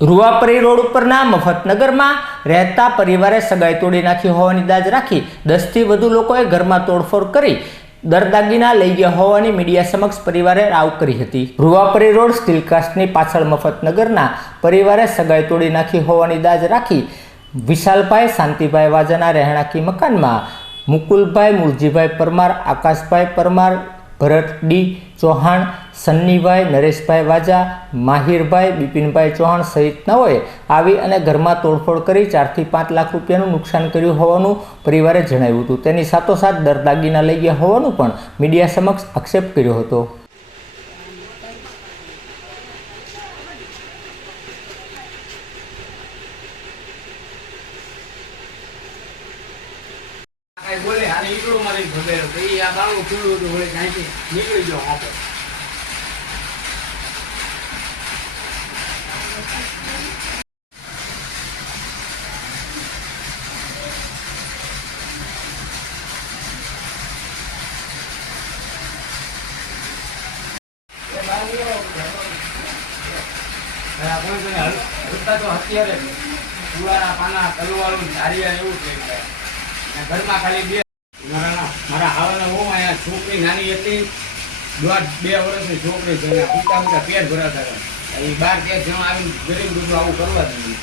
રૂવાપરી road ઉપરના મફતનગરમાં રહેતા પરિવારે સગાઈ તોડી નાખી હોવાની દાજ રાખી દસથી વધુ લોકોએ ઘરમાં તોડફોડ કરી દરદાગીના લઈ ગયા હોવાની મીડિયા સમક્ષ પરિવારે રાવ કરી હતી. રૂવાપરી રોડ સ્ટીલકાસ્ટની પાછળ મફતનગરના પરિવારે સગાઈ તોડી નાખી હોવાની દાજ રાખી વિશાલભાઈ, શાંતિભાઈ વાજાના રહેણાંકી મકાનમાં મુકુલભાઈ, મુરજીભાઈ પરમાર, આકાશભાઈ પરમાર ભરત ડી ચૌહાણ, સન્નીભાઈ, નરેશભાઈ વાજા, માહિરભાઈ, બિપિનભાઈ ચૌહાણ સહિતનાઓએ આવી અને ઘરમાં તોડફોડ કરી ચારથી પાંચ લાખ રૂપિયાનું નુકસાન કર્યું હોવાનું પરિવારે જણાવ્યું હતું. તેની સાથોસાથ દરદાગીના લઈ ગયા હોવાનું પણ મીડિયા સમક્ષ આક્ષેપ કર્યો હતો. કાંઈ બોલે હારે ઈકડો મારી તો ઈ આ બાળું ખુલ્લું હતું, વળી કાંઈથી નીકળી ગયો આપણે કોઈ હલતા તો અત્યારે. કુવાના પાના તલવાળું ધારિયા એવું થઈ જાય ઘરમાં ખાલી બે. મારા મારા હાવના હું અહીંયા છોકરી નાની હતી. દોઢ બે વર્ષની છોકરી છે. પિતા પિતા પેટ ભરાતા હતા. એ બાર તેર જ્યાં આવીને ગરીબ દૂધનું આવું કરવા દીધું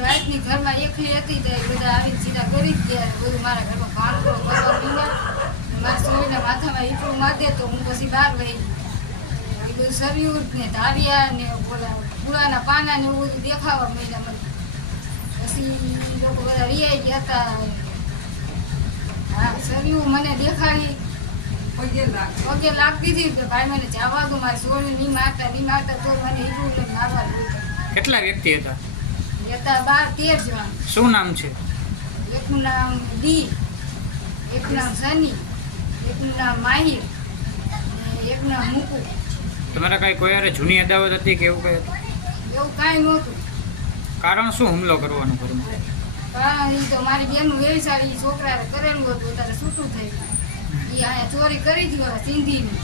રાતની ઘરમાં એકલી હતી તો બધા આવીને સીધા કરી જ ગયા બધું મારા ઘરમાં મીંડ્યા મારા સોરીના માથામાં ઈટલું માર તો હું પછી બહાર લઈ ગઈ. બધું સર્યું ને ધાર્યા ને બોલા. પુરાના પાના ને એવું બધું દેખાવા મળ્યા મને. પછી લોકો બધા રિયાઈ ગયા હતા. હા સર્યું મને દેખાડી. પગે લાગતી હતી કે ભાઈ મને જવા દો મારી સોરી નહીં મારતા નહીં મારતા તો મને લઈને મારવા કેટલા વ્યક્તિ હતા? હતા બાર તેર જણા. શું નામ છે? એકનું નામ દી એકનું નામ સની એકનું નામ માહિર એકનું નામ મુકુ તમારા કઈ કોઈ અરે જૂની અદાવત હતી કે એવું કઈ હતું? એવું કાંઈ નહોતું. કારણ શું હુમલો કરવાનો ઘરમાં પણ એ તો મારી બેનનું વ્યવસાય એ છોકરાએ કરેલું હતું ત્યારે છૂટું થઈ ગયું. એ અહીંયા ચોરી કરી ઓલા સિંધીની.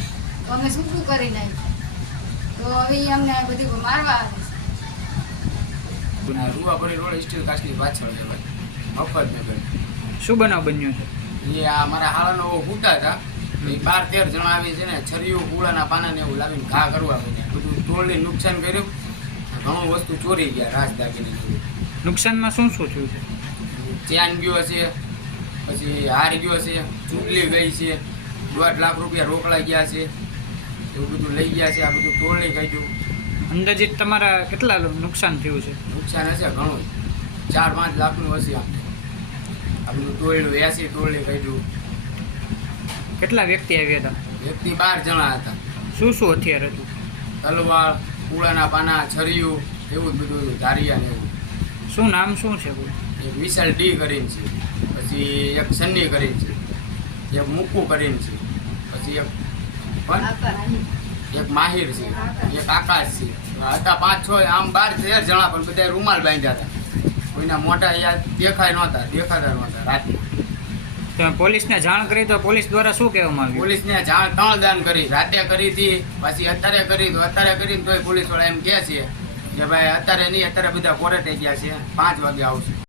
તો અમે છૂટું કરી નાખ્યું. તો હવે એ અમને આ બધું મારવા આવે છે. આ રૂવાપરી રોડ સ્ટીલ કાસ્ટની પાછળ જવાય ભાઈ. શું બનાવ બન્યો છે? એ આ મારા હાળાનો ફૂટા હતા. બાર તેર જણ આવી છે ને છરીયું કુળાના પાના ને એવું લાવીને ઘા કરવા માંડ્યા. બધું તોડી નુકસાન કર્યું. ઘણું વસ્તુ ચોરી ગયા રાસ દાગીને નુકસાનમાં શું શું થયું છે? ચેન ગયો છે પછી હાર ગયો છે ચૂંટલી ગઈ છે દોઢ લાખ રૂપિયા રોકડા ગયા છે. એવું બધું લઈ ગયા છે આ બધું તોડી કાઢ્યું. અંદાજિત તમારા કેટલા નુકસાન થયું છે? નુકસાન હશે ઘણું. ચાર પાંચ લાખનું હશે આમ. આ બધું તોડ્યું એસી તોડી કાઢ્યું. કેટલા વ્યક્તિ આવ્યા હતા? વ્યક્તિ બાર જણા હતા. શું શું હથિયાર હતું? તલવાર કુળાના પાના છરિયું એવું બધું ધારિયા ને એવું. શું નામ શું છે એક વિશાલ ડી કરીને છે. પછી એક સન્ની કરીને છે. એક મુક્કુ કરીને છે. પછી એક એક માહિર છે. એક આકાશ છે. હતા પાંચ છ આમ બાર તેર જણા પણ બધા રૂમાલ બાંધ્યા હતા. કોઈના મોટા યાદ દેખાય નહોતા દેખાતા નહોતા રાતના પોલીસને જાણ કરી તો પોલીસ દ્વારા શું કહેવામાં આવ્યું પોલીસને જાણ ત્રણ દાન કરી. રાતે કરી હતી, પછી અત્યારે કરી, તો અત્યારે કરીને તોય પોલીસવાળા એમ કહે છે કે ભાઈ અત્યારે નહીં, અત્યારે બધા કોરે થઈ ગયા છે. પાંચ વાગે આવશે.